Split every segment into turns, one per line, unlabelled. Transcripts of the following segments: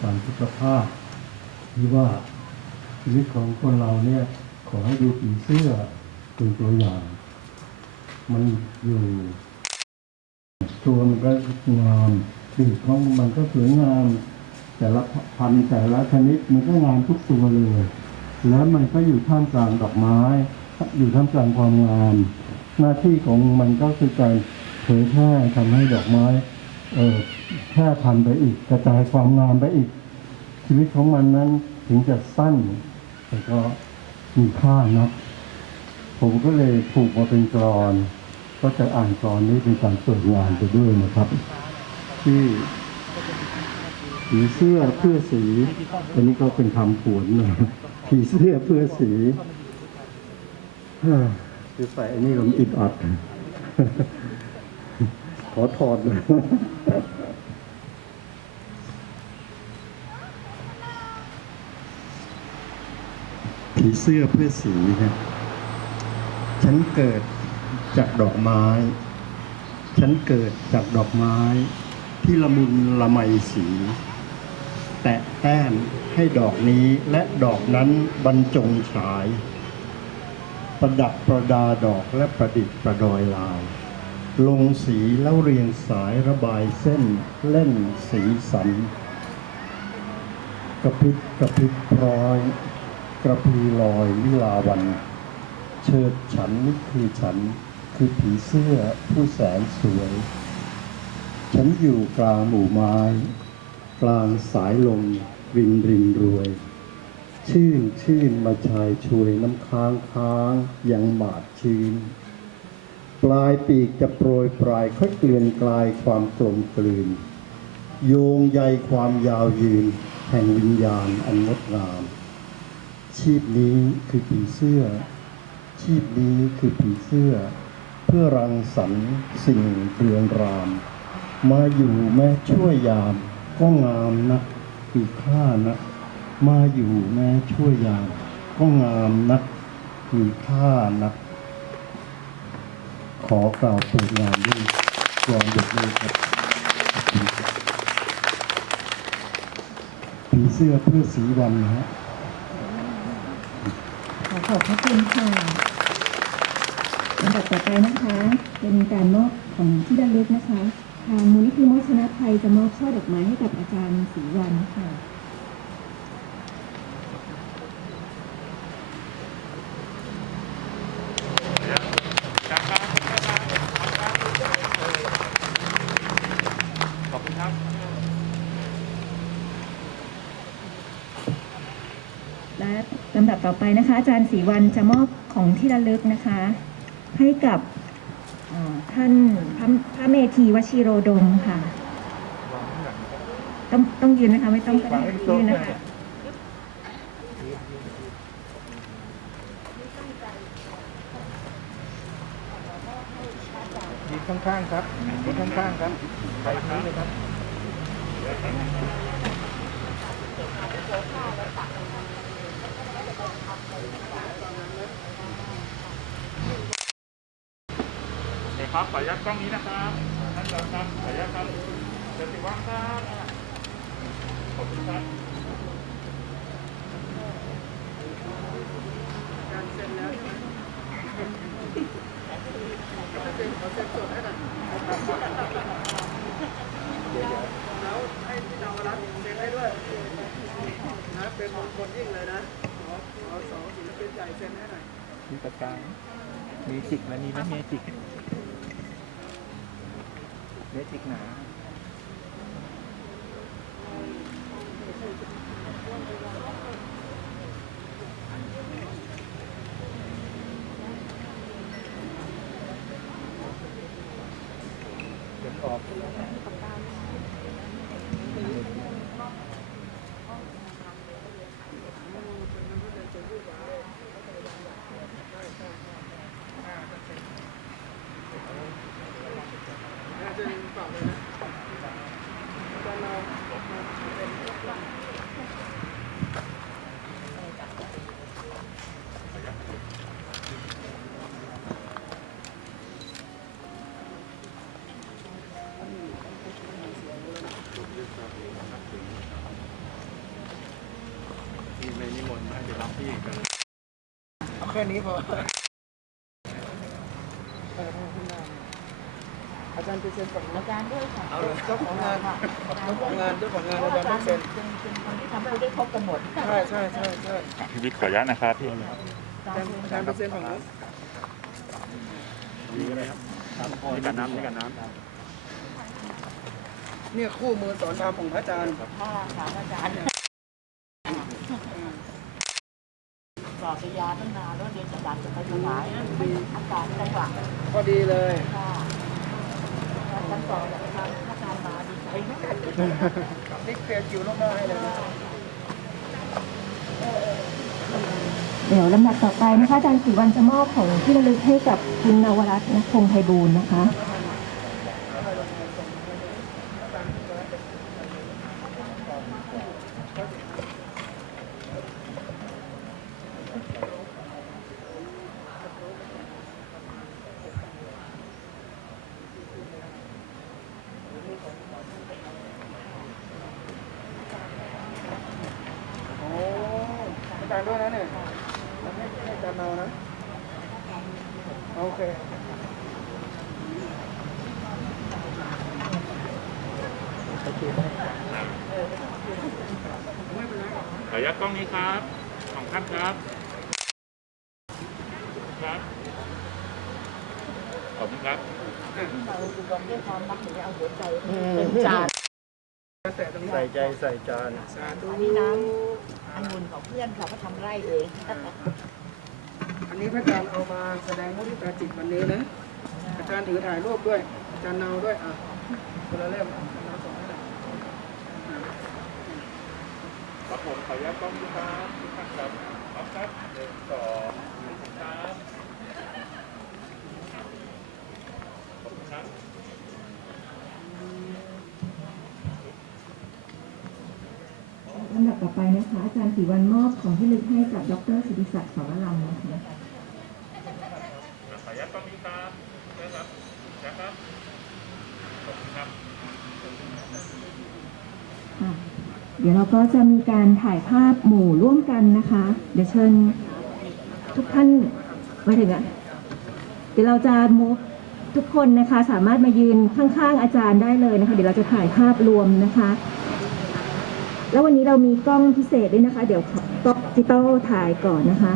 สารสุขภาพที่ว่าชีวิตของคนเราเนี่ยขอให้ดูผีเสื้อเป็นตัวอย่าง มันอยู่ตัวมันก็งามปีกของมันก็สวยงาม แต่ละพันแต่ละชนิดมันก็งามทุกตัวเลย แล้วมันก็อยู่ท่ามกลางดอกไม้ อยู่ท่ามกลางความงาม หน้าที่ของมันก็คือการเผยแพร่ทำให้ดอกไม้ แพร่พันธุ์ไปอีก กระจายความงามไปอีก ชีวิตของมันนั้นถึงจะสั้น แต่ก็มีค่านะผมก็เลยผูกมาเป็นกรอน ก็จะอ่านกรอนนี้เป็นการเปิดงานไปด้วยนะครับ ที่ผีเสื้อเพื่อสี อันนี้ก็เป็นคำผวนนะผีเสื้อเพื่อสีคือใส่อันนี้ก็อิดอัด ขอถอดหน่อยผีเสื้อเพื่อสีนะฉันเกิดจากดอกไม้ ฉันเกิดจากดอกไม้ ที่ละมุนละไมสี แตะแต้มให้ดอกนี้และดอกนั้นบรรจงฉาย ประดับประดาดอกและประดิษฐ์ประดอยลาย ลงสีแล้วเรียงสายระบายเส้นเล่นสีสัน กระพริบกระพริบพร้อย กระพือลอยวิลาวันเชิดฉันนี่คือฉันคือผีเสื้อผู้แสนสวย ฉันอยู่กลางหมู่ไม้ กลางสายลมรินรินรวย ชื่นชื่นมาชายช่วยน้ำค้างค้างยังหมาดชื้น ปลายปีกจะโปรยปลายค่อยเกลื่อนกลายความกลมกลืน โยงใยความยาวยืน แห่งวิญญาณอันงดงาม ชีพนี้คือผีเสื้อ ชีพนี้คือผีเสื้อ เพื่อรังสรรค์สิ่งเรืองราม มาอยู่แม้ช่วยยาม ก็งามนะมีค่านะมาอยู่แม้ช่วยยาม ก็งามนักมีค่านัก ขอกล่าวเปิดงานด้วยกรอนบทนี้ครับขอบคุณครับผีเสื้อเพื่อสีวันนะฮะ
ขอขอบพระคุณค่ะลำดับต่อไปนะคะ เป็นการมอบของที่ระลึกนะคะ ทางมูลนิธิมชนะภัยจะมอบช่อดอกไม้ให้กับอาจารย์ศรีวันค่ะ
ขอบคุณครับ
แลำดับต่อไปนะคะ อาจารย์ศรีวันจะมอบของที่ระลึกนะคะ ให้กับเอ่อท่านพระพระเมธีวชิโรดมค่ะ ต้องต้องยืนนะคะ ไม่ต้องก็ได้ยืนนะคะ
ยืนข้างๆครับยืนข้างๆครับไปนี้เลยครับ โอเครับขออนุญาตกล้องนี้นะครับท่านรองครับขออนุญาตครับเดี๋ยวติว่างครับขอบคุณครับการเซ็น
แล้วให้พี่นวรัตน์เซ็นให้ด้วยนะเป็นมงคลยิ่งเลยนะขอขอสองศิลปินใหญ่เซ็นให้หน่อย
มีปากกามีจิกและมีไม่เมจิก เมจิกหนาเดี๋ยวออก
ที่
ไม่นิมนต์ให้ไปรับที่กัน
เอาแค่นี้พอ อาจารย์ไปเซ็นฝั่งนู้น
อาจารย์ด้วยค่ะ
เอาเลยเจ้าของงานเจ้าของงานเจ้าของงานอาจารย์ต้องเซ็น
เป็นเป็นคนที่ทำให้เราได้พบกันหมด
ใช่ใช่ใช่ใช่
พี่วิทย์ขออนุญาตนะครับพี่
อาจารย์อาจารย์ไปเซ็นฝั่งนู้น
นี่กันน้ำนี่กันน้ำ
เนี่ยคู่มือสอนธรรมของพระอาจารย์
ค่ะค่ะอาจารย์สอบปริญญาตั้งนานแล้วเรียนจะดันจะไปถวายไม่อากาศจังหวะ
พอดีเลย
ค่ะ ท่อจากทางพระอามาดีใจมาก
นี่เคลียร์คิวลงหน้าให้เลยนะ
เดี๋ยวลำดับต่อไปนะคะอาจารย์ศรีวันจะมอบของที่ระลึกให้กับคุณนวรัตน์นพงไพบูลนะคะ
จารย์ด้วยนะเนี่ยให้ให้อาจารย์เอานะ โอเค
ขออนุญาตกล้องนี้ครับสองท่านครับ ครับ ขอบคุณครับ
เราดูลงด้วยความรักหรือเอาหัวใจเป็นจาน
แต่ตรงนี้
ใส่ใจใส่จาน
สาธุ
อันนี้น้ำ องุ่นของเพื่อนเขาก็ทำไร่เอง
อันนี้พระอาจารย์เอามาแสดงมุทิตาจิตวันนี้นะ อาจารย์ถือถ่ายรูปด้วย อาจารย์เนาด้วย อะคนละเล่มเอาสองเล่มอะ
ครับผมขออนุญาตกล้องดูครับทุกท่านครับครับครับหนึ่งสองหนึ่งครับขอบคุณครับ
ลำดับต่อ ไปนะคะ อาจารย์ศรีวันมอบของที่ลึกให้กับดรสิริศักดิ์สวรำนะคะ
ขออนุญาตกล้องนี้ครับเชิญครับนะครับขอบคุณครับ
ค่ะเดี๋ยวเราก็จะมีการถ่ายภาพหมู่ร่วมกันนะคะ เดี๋ยวเชิญทุกท่านมาถึงอะเดี๋ยวเราจะมูฟทุกคนนะคะ สามารถมายืนข้างๆอาจารย์ได้เลยนะคะ เดี๋ยวเราจะถ่ายภาพรวมนะคะ แล้ววันนี้เรามีกล้องพิเศษด้วยนะคะ เดี๋ยวขอกล้องจิตอลถ่ายก่อนนะคะ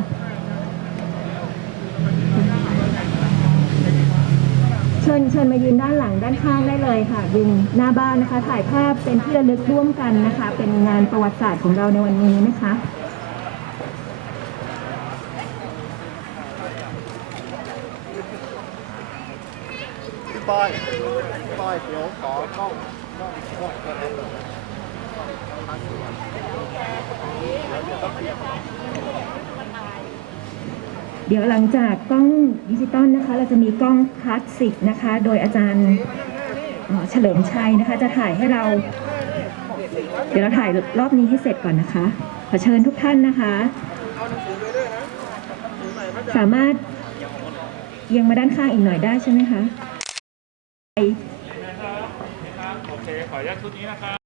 เชิญเชิญมายืนด้านหลังด้านข้างได้เลยค่ะยืนหน้าบ้านนะคะ ถ่ายภาพเป็นที่ระลึกร่วมกันนะคะ เป็นงานประวัติศาสตร์ของเราในวันนี้นะคะ
พี่ป้อยพี่ป้อยเดี๋ยวขอกล้องกล้องกล้องกล้อง
เดี๋ยวหลังจากกล้องดิจิตอลนะคะ เราจะมีกล้องคลาสสิกนะคะ โดยอาจารย์เฉลิมชัยนะคะ จะถ่ายให้เรา เดี๋ยวเราถ่ายรอบนี้ให้เสร็จก่อนนะคะขอเชิญทุกท่านนะคะ สามารถเอียงมาด้านข้างอีกหน่อยได้ใช่ไหมคะ
โอเคขออนุญาตชุดนี้นะครับ